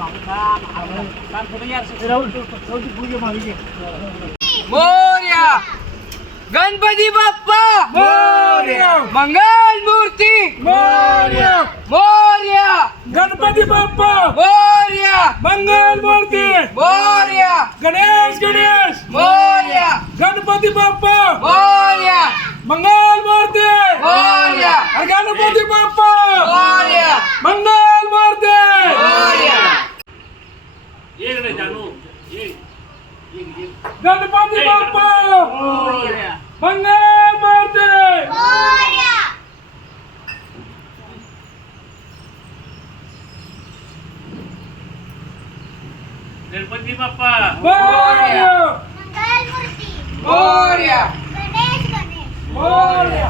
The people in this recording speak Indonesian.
Murya Ganpati Bappa Moria, Gan Mangal Murti Moria, Gan Moria, Ganpati Bappa Moria, Mangal Murti Moria, Ganesh Ganesh Moria, Ganpati Bappa Moria, Mangal Murti Moria, Ganpati Bappa Sí, sí, sí. sí, sí. ¡Dale, papi, sí, papá! ¡Mande, mate! ¡Gloria! ¡Del buen ¡Mangal, papá! ¡Gloria! ¡Mande, Gloria! ¡Gloria!